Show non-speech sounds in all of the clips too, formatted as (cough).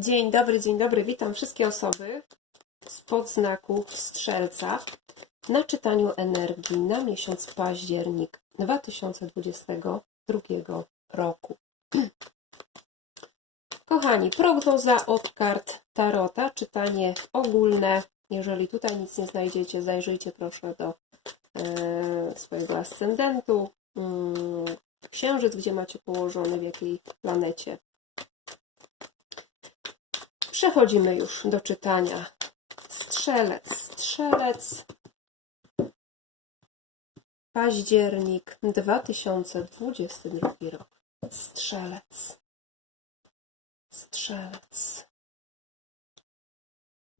Dzień dobry, dzień dobry. Witam wszystkie osoby spod znaku Strzelca na czytaniu energii na miesiąc październik 2022 roku. (clears throat) Kochani, prognoza od kart Tarota, czytanie ogólne. Jeżeli tutaj nic nie znajdziecie, zajrzyjcie proszę do e, swojego ascendentu, mm, księżyc, gdzie macie położony, w jakiej planecie Przechodzimy już do czytania. Strzelec, strzelec. Październik 2022 rok. Strzelec. Strzelec.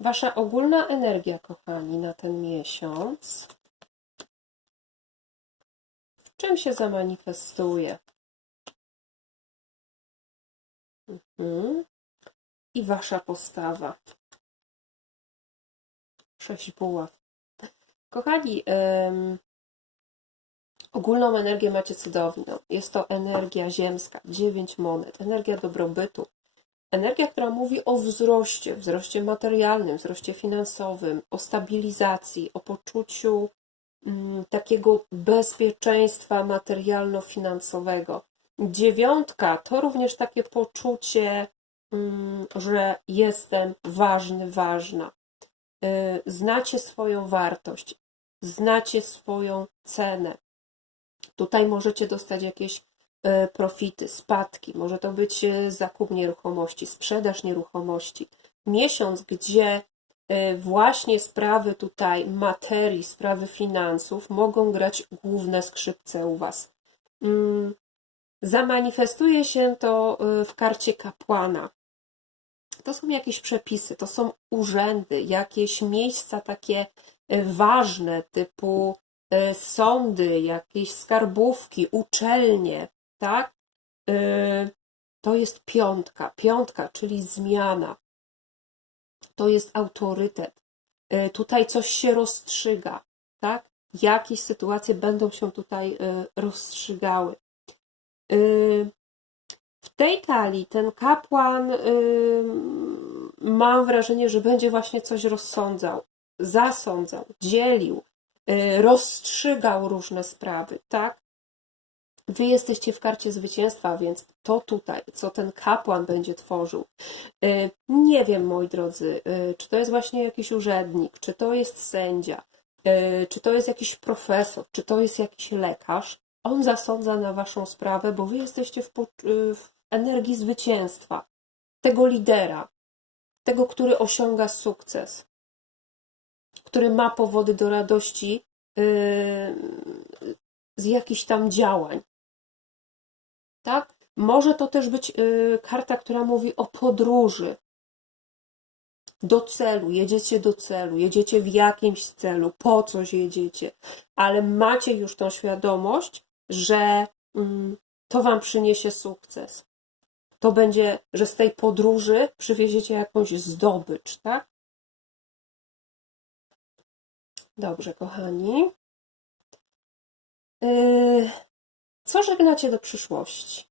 Wasza ogólna energia, kochani, na ten miesiąc. W czym się zamanifestuje? Mhm i wasza postawa. Sześć buław. Kochani, um, ogólną energię macie cudowną. Jest to energia ziemska, dziewięć monet, energia dobrobytu. Energia, która mówi o wzroście, wzroście materialnym, wzroście finansowym, o stabilizacji, o poczuciu um, takiego bezpieczeństwa materialno-finansowego. Dziewiątka to również takie poczucie że jestem ważny, ważna. Y, znacie swoją wartość, znacie swoją cenę. Tutaj możecie dostać jakieś y, profity, spadki, może to być y, zakup nieruchomości, sprzedaż nieruchomości. Miesiąc, gdzie właśnie sprawy tutaj materii, sprawy finansów mogą grać główne skrzypce u Was. Mm, zamanifestuje się to w karcie kapłana to są jakieś przepisy, to są urzędy, jakieś miejsca takie e, ważne, typu e, sądy, jakieś skarbówki, uczelnie, tak? E, to jest piątka. Piątka, czyli zmiana. To jest autorytet. Tutaj coś się rozstrzyga, tak? Jakieś sytuacje będą się tutaj rozstrzygały. W tej talii ten kapłan mam wrażenie, że będzie właśnie coś rozsądzał, zasądzał, dzielił, yy, rozstrzygał różne sprawy, tak? Wy jesteście w karcie zwycięstwa, więc to tutaj, co ten kapłan będzie tworzył. Yy, nie wiem, moi drodzy, yy, czy to jest właśnie jakiś urzędnik, czy to jest sędzia, czy to jest jakiś profesor, czy to jest jakiś lekarz, on zasądza na waszą sprawę, bo wy jesteście w, w energii zwycięstwa, tego lidera, tego, który osiąga sukces, który ma powody do radości yy, z jakichś tam działań. Tak? Może to też być yy, karta, która mówi o podróży do celu, jedziecie do celu, jedziecie w jakimś celu, po coś jedziecie, ale macie już tą świadomość, że mm, to Wam przyniesie sukces. To będzie, że z tej podróży przywieziecie jakąś zdobycz, tak? Dobrze, kochani. Yy, co żegnacie do przyszłości?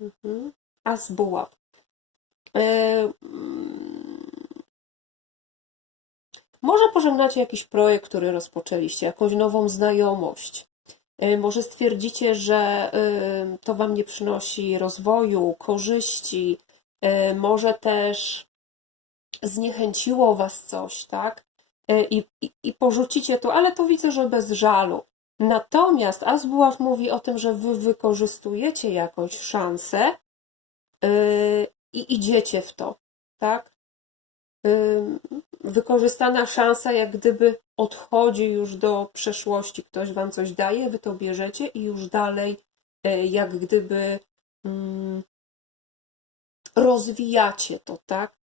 Mhm. Buław. Może pożegnacie jakiś projekt, który rozpoczęliście, jakąś nową znajomość. Y, może stwierdzicie, że y, to Wam nie przynosi rozwoju, korzyści, y, może też zniechęciło Was coś, tak? I, i, i porzucicie to, ale to widzę, że bez żalu. Natomiast Asbuław mówi o tym, że Wy wykorzystujecie jakąś szansę i idziecie w to, tak? Wykorzystana szansa, jak gdyby odchodzi już do przeszłości. Ktoś wam coś daje, wy to bierzecie i już dalej, e, jak gdyby mm, rozwijacie to, tak?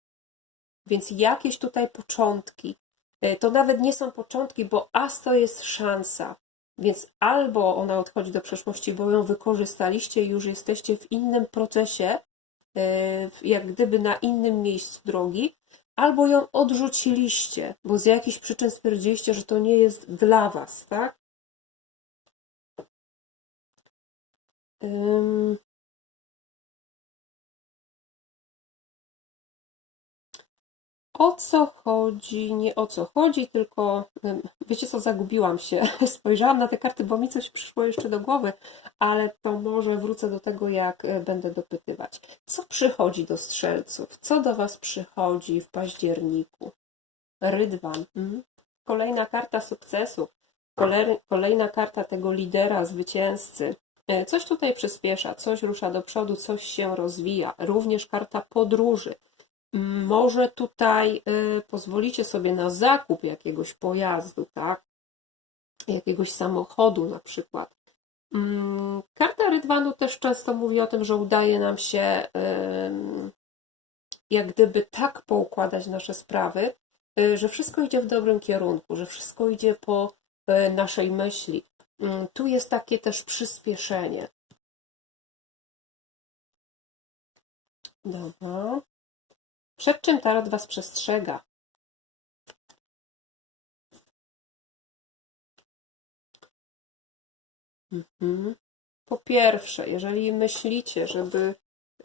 Więc jakieś tutaj początki. E, to nawet nie są początki, bo as to jest szansa. Więc albo ona odchodzi do przeszłości, bo ją wykorzystaliście już jesteście w innym procesie, e, jak gdyby na innym miejscu drogi, albo ją odrzuciliście, bo z jakichś przyczyn stwierdziliście, że to nie jest dla was, tak? O co chodzi, nie o co chodzi, tylko wiecie co, zagubiłam się. (laughs) Spojrzałam na te karty, bo mi coś przyszło jeszcze do głowy, ale to może wrócę do tego, jak y, będę dopytywać. Co przychodzi do strzelców? Co do Was przychodzi w październiku? Rydwan. Mhm. Kolejna karta sukcesu. Kolej- Kolejna karta tego lidera, zwycięzcy. E, Coś tutaj przyspiesza, coś rusza do przodu, coś się rozwija. Również karta podróży. Może tutaj y, pozwolicie sobie na zakup jakiegoś pojazdu, tak? Jakiegoś samochodu na przykład. Mm, Karta Rydwanu też często mówi o tym, że udaje nam się jak gdyby tak poukładać nasze sprawy, y, że wszystko idzie w dobrym kierunku, że wszystko idzie po y, naszej myśli. Mm, Tu jest takie też przyspieszenie. Dobra. Przed czym tarot Was przestrzega? Mhm. Po pierwsze, jeżeli myślicie, żeby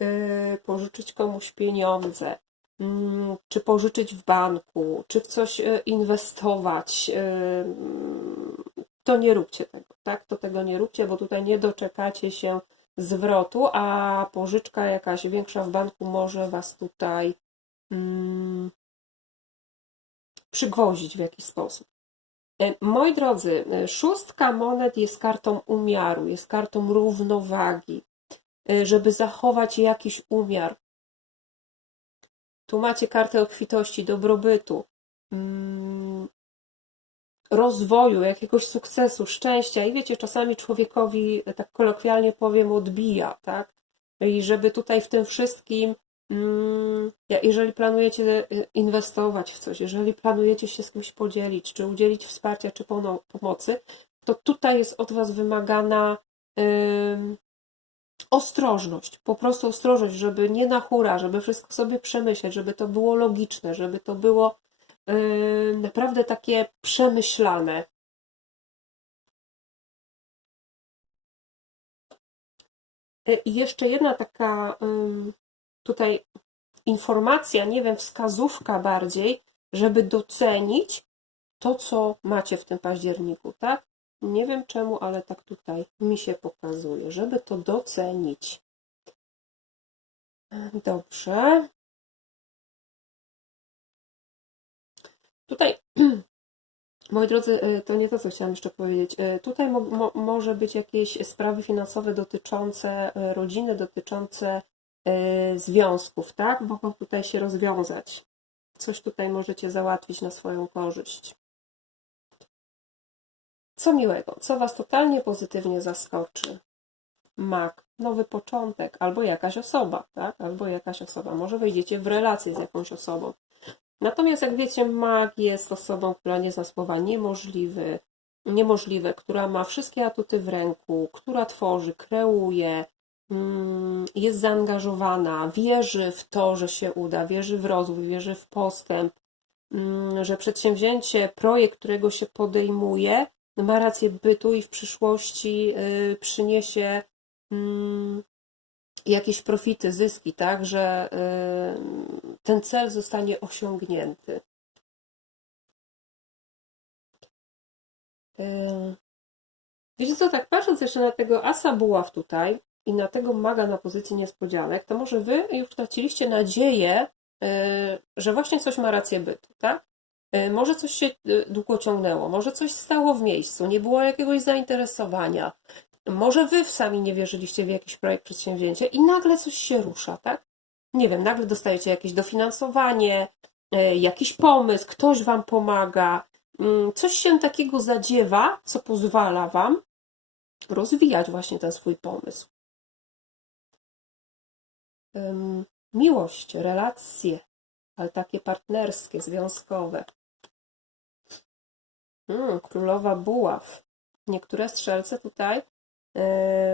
y, pożyczyć komuś pieniądze, mm, czy pożyczyć w banku, czy w coś y, inwestować, y, mm, to nie róbcie tego, tak? To tego nie róbcie, bo tutaj nie doczekacie się zwrotu, a pożyczka jakaś większa w banku może Was tutaj mm, przygwoździć w jakiś sposób. E, Moi drodzy, e, szóstka monet jest kartą umiaru, jest kartą równowagi, e, żeby zachować jakiś umiar. Tu macie kartę obfitości, dobrobytu, mm, rozwoju, jakiegoś sukcesu, szczęścia. I wiecie, czasami człowiekowi, tak kolokwialnie powiem, odbija, tak? I żeby tutaj w tym wszystkim, jeżeli planujecie e, inwestować w coś, jeżeli planujecie się z kimś podzielić, czy udzielić wsparcia, czy pomocy, to tutaj jest od Was wymagana ym, ostrożność, po prostu ostrożność, żeby nie na hura, żeby wszystko sobie przemyśleć, żeby to było logiczne, żeby to było naprawdę takie przemyślane. Y, I jeszcze jedna taka tutaj informacja, nie wiem, wskazówka bardziej, żeby docenić to, co macie w tym październiku, tak? Nie wiem czemu, ale tak tutaj mi się pokazuje, żeby to docenić. Dobrze. Tutaj, (clears throat) moi drodzy, y, to nie to, co chciałam jeszcze powiedzieć. Y, Tutaj mo mo może być jakieś sprawy finansowe dotyczące y, rodziny, dotyczące związków, tak? Mogą tutaj się rozwiązać. Coś tutaj możecie załatwić na swoją korzyść. Co miłego, co Was totalnie pozytywnie zaskoczy? Mak, nowy początek, albo jakaś osoba, tak? Albo jakaś osoba. Może wejdziecie w relację z jakąś osobą. Natomiast jak wiecie, mag jest osobą, która nie zna słowa niemożliwy, niemożliwe, która ma wszystkie atuty w ręku, która tworzy, kreuje, jest zaangażowana, wierzy w to, że się uda, wierzy w rozwój, wierzy w postęp, mm, że przedsięwzięcie, projekt, którego się podejmuje, ma rację bytu i w przyszłości y, przyniesie mm, jakieś profity, zyski, tak, że y, ten cel zostanie osiągnięty. Y, Wiecie co, tak patrząc jeszcze na tego asa buław tutaj i na tego maga na pozycji niespodzianek, to może wy już traciliście nadzieję, y, że właśnie coś ma rację bytu, tak? Y, Może coś się y, długo ciągnęło, może coś stało w miejscu, nie było jakiegoś zainteresowania, może wy sami nie wierzyliście w jakiś projekt, przedsięwzięcie i nagle coś się rusza, tak? Nie wiem, nagle dostajecie jakieś dofinansowanie, jakiś pomysł, ktoś wam pomaga, coś się takiego zadziewa, co pozwala wam rozwijać właśnie ten swój pomysł. Miłość, relacje, ale takie partnerskie, związkowe. Mm, Królowa Buław. Niektóre strzelce tutaj y,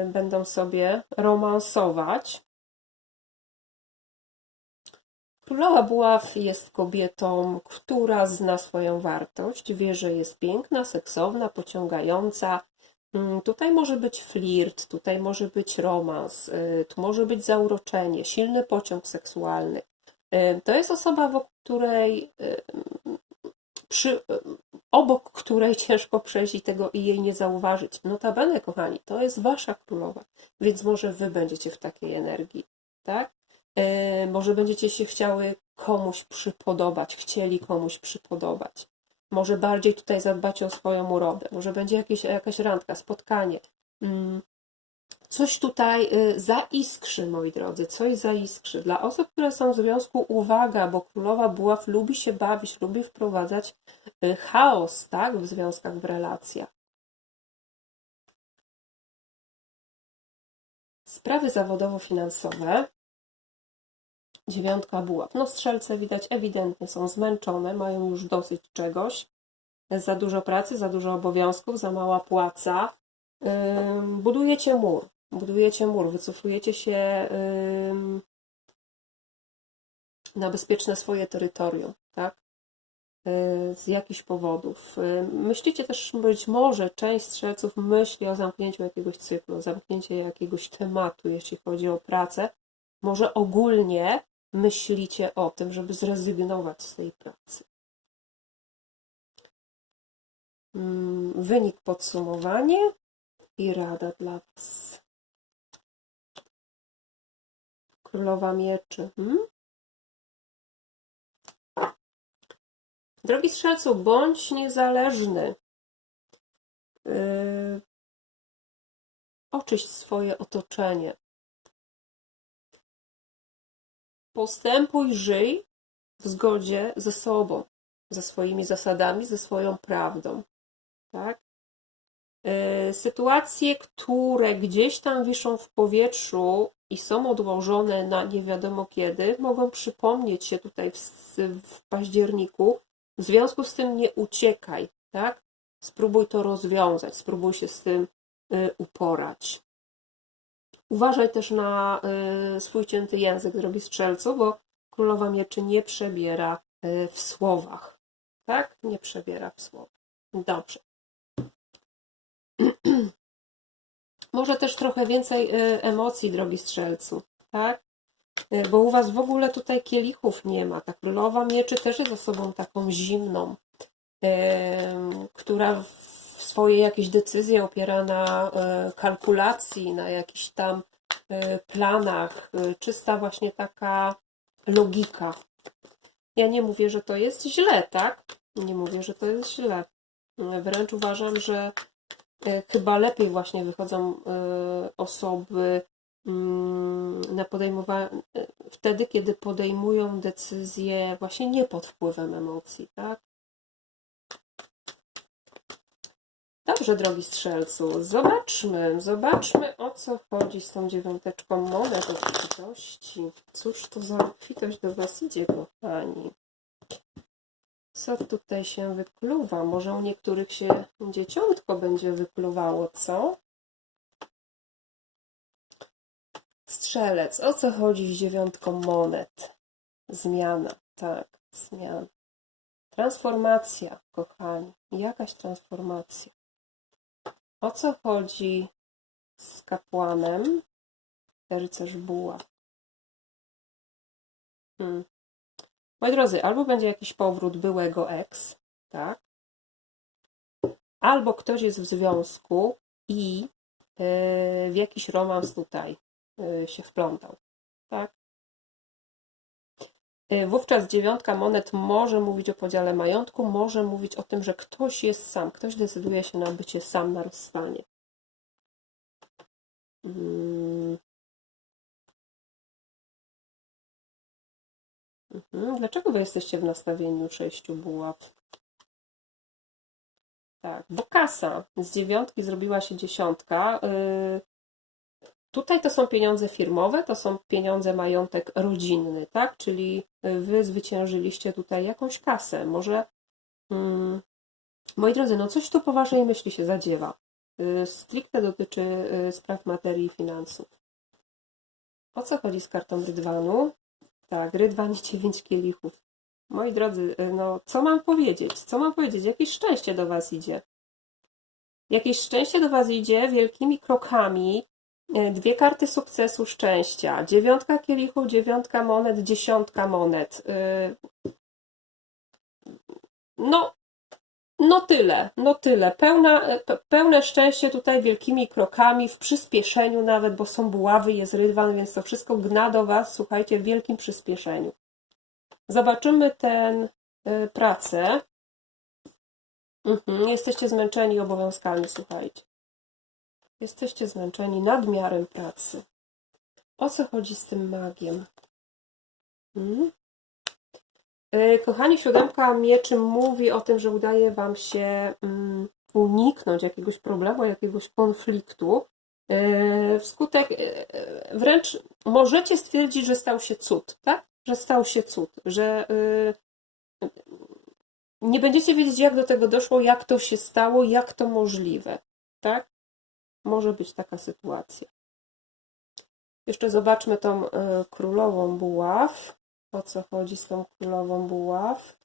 będą sobie romansować. Królowa Buław jest kobietą, która zna swoją wartość, wie, że jest piękna, seksowna, pociągająca. Mm, Tutaj może być flirt, tutaj może być romans, y, tu może być zauroczenie, silny pociąg seksualny. Y, To jest osoba, wokół której, y, przy, obok której (laughs) ciężko przejść i tego i jej nie zauważyć. Notabene, kochani, to jest wasza królowa, więc może wy będziecie w takiej energii, tak? Może będziecie się chciały komuś przypodobać, chcieli komuś przypodobać. Może bardziej tutaj zadbacie o swoją urodę, może będzie jakieś, jakaś randka, spotkanie. Mm, Coś tutaj y, zaiskrzy, moi drodzy, coś zaiskrzy. Dla osób, które są w związku, uwaga, bo królowa buław lubi się bawić, lubi wprowadzać y, chaos, tak, w związkach, w relacjach. Sprawy zawodowo-finansowe. Dziewiątka buław. No strzelce widać ewidentnie są zmęczone, mają już dosyć czegoś. Za dużo pracy, za dużo obowiązków, za mała płaca. Budujecie mur. Budujecie mur, wycofujecie się na bezpieczne swoje terytorium, tak? Y, Z jakichś powodów. Y, Myślicie też, być może część strzelców myśli o zamknięciu jakiegoś cyklu, zamknięciu jakiegoś tematu, jeśli chodzi o pracę. Może ogólnie myślicie o tym, żeby zrezygnować z tej pracy. Mm, Wynik podsumowanie i rada dla Was. Królowa Mieczy. Hmm? Drogi strzelcu, bądź niezależny. Yy, oczyść swoje otoczenie. Postępuj, żyj w zgodzie ze sobą, ze swoimi zasadami, ze swoją prawdą. Tak? Yy, Sytuacje, które gdzieś tam wiszą w powietrzu i są odłożone na nie wiadomo kiedy, mogą przypomnieć się tutaj w, w październiku. W związku z tym nie uciekaj, tak? Spróbuj to rozwiązać, spróbuj się z tym y, uporać. Uważaj też na y, swój cięty język, drogi strzelcu, bo królowa mieczy nie przebiera y, w słowach. Tak? Nie przebiera w słowach. Dobrze. (clears throat) Może też trochę więcej y, emocji, drogi strzelcu, tak? Bo u was w ogóle tutaj kielichów nie ma. Ta królowa mieczy też jest osobą taką zimną, która swoje jakieś decyzje opiera na e, kalkulacji, na jakichś tam e, planach, e, czysta właśnie taka logika. Ja nie mówię, że to jest źle, tak? Nie mówię, że to jest źle. Wręcz uważam, że chyba lepiej właśnie wychodzą osoby mm, na podejmowanie wtedy, kiedy podejmują decyzje właśnie nie pod wpływem emocji, tak? Dobrze, drogi strzelcu, zobaczmy, zobaczmy o co chodzi z tą dziewiąteczką monet obfitości. Cóż to za obfitość do Was idzie, kochani? Co tutaj się wykluwa? Może u niektórych się dzieciątko będzie wykluwało, co? Strzelec, o co chodzi z dziewiątką monet? Zmiana, tak, zmiana. Transformacja, kochani, jakaś transformacja. O co chodzi z kapłanem? Rycerz buła. Hmm. Moi drodzy, albo będzie jakiś powrót byłego ex, tak? Albo ktoś jest w związku i yy, w jakiś romans tutaj yy, się wplątał, tak? Yy, Wówczas dziewiątka monet może mówić o podziale majątku, może mówić o tym, że ktoś jest sam, ktoś decyduje się na bycie sam, na rozstanie. Mm. Mhm. Dlaczego wy jesteście w nastawieniu sześciu buław? Tak, bo kasa z dziewiątki zrobiła się dziesiątka. Yy, Tutaj to są pieniądze firmowe, to są pieniądze majątek rodzinny, tak? Czyli wy zwyciężyliście tutaj jakąś kasę. Może, mm, moi drodzy, no coś tu po waszej myśli się zadziewa. Y, Stricte dotyczy y, spraw materii i finansów. O co chodzi z kartą Rydwanu? Tak, Rydwan i dziewięć kielichów. Moi drodzy, y, no co mam powiedzieć? Co mam powiedzieć? Jakieś szczęście do was idzie. Jakieś szczęście do was idzie wielkimi krokami, dwie karty sukcesu, szczęścia, dziewiątka kielichów, dziewiątka monet, dziesiątka monet. Y, No, no tyle, no tyle. Pełna, pe- pełne szczęście tutaj wielkimi krokami, w przyspieszeniu nawet, bo są buławy, jest rydwan, więc to wszystko gna do Was, słuchajcie, w wielkim przyspieszeniu. Zobaczymy ten pracę. Mhm, jesteście zmęczeni obowiązkami, słuchajcie. Jesteście zmęczeni nadmiarem pracy. O co chodzi z tym magiem? Hmm? Yy, Kochani, siódemka mieczy mówi o tym, że udaje Wam się mm, uniknąć jakiegoś problemu, jakiegoś konfliktu. Yy, Wskutek, yy, wręcz możecie stwierdzić, że stał się cud, tak? Że stał się cud, że nie będziecie wiedzieć, jak do tego doszło, jak to się stało, jak to możliwe, tak? Może być taka sytuacja. Jeszcze zobaczmy tą y, królową buław. O co chodzi z tą królową buław?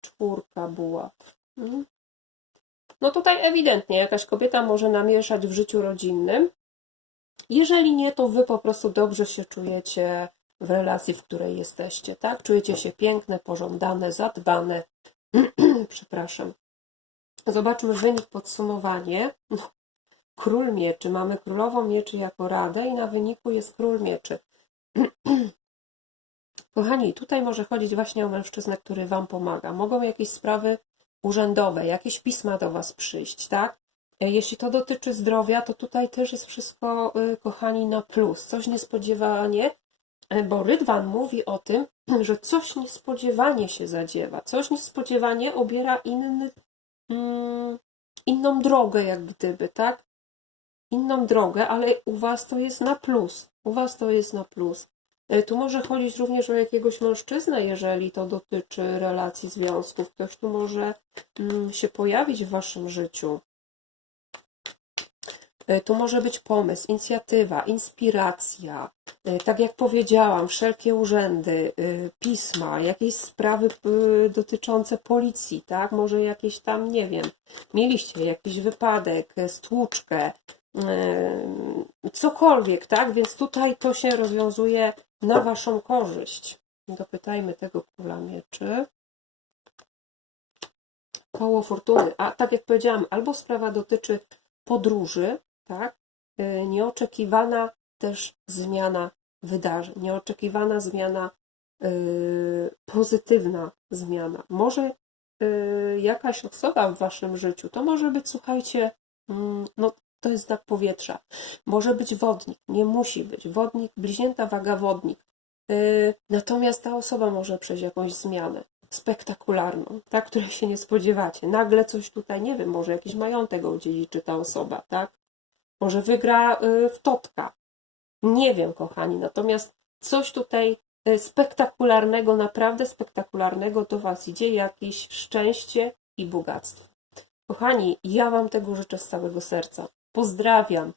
Czwórka buław. Mm. No tutaj ewidentnie jakaś kobieta może namieszać w życiu rodzinnym. Jeżeli nie, to wy po prostu dobrze się czujecie w relacji, w której jesteście, tak? Czujecie się piękne, pożądane, zadbane. (clears throat) Przepraszam. Zobaczmy wynik, podsumowanie. No, Król mieczy. Mamy królową mieczy jako radę i na wyniku jest król mieczy. (clears throat) Kochani, tutaj może chodzić właśnie o mężczyznę, który Wam pomaga. Mogą jakieś sprawy urzędowe, jakieś pisma do Was przyjść, tak? E, Jeśli to dotyczy zdrowia, to tutaj też jest wszystko, y, kochani, na plus. Coś niespodziewanie, e, bo Rydwan mówi o tym, (clears throat) że coś niespodziewanie się zadziewa, coś niespodziewanie obiera inny, mm, inną drogę, jak gdyby, tak? Inną drogę, ale u Was to jest na plus. U Was to jest na plus. E, Tu może chodzić również o jakiegoś mężczyznę, jeżeli to dotyczy relacji związków. Ktoś tu może mm, się pojawić w Waszym życiu. E, Tu może być pomysł, inicjatywa, inspiracja. E, Tak jak powiedziałam, wszelkie urzędy, e, pisma, jakieś sprawy dotyczące policji, tak? Może jakieś tam, nie wiem, mieliście jakiś wypadek, stłuczkę, cokolwiek, tak? Więc tutaj to się rozwiązuje na Waszą korzyść. Dopytajmy tego króla mieczy. Koło fortuny. A tak jak powiedziałam, albo sprawa dotyczy podróży, tak? Y, Nieoczekiwana też zmiana wydarzeń, nieoczekiwana zmiana, y, pozytywna zmiana. Może y, jakaś osoba w Waszym życiu, to może być, słuchajcie, mm, no to jest znak powietrza. Może być wodnik, nie musi być. Wodnik, bliźnięta waga wodnik. Natomiast ta osoba może przejść jakąś zmianę spektakularną, tak, której się nie spodziewacie. Nagle coś tutaj, nie wiem, może jakiś majątek odziedziczy ta osoba, tak? Może wygra y, w totka. Nie wiem, kochani, natomiast coś tutaj y, spektakularnego, naprawdę spektakularnego do Was idzie, jakieś szczęście i bogactwo. Kochani, ja Wam tego życzę z całego serca. Pozdrawiam.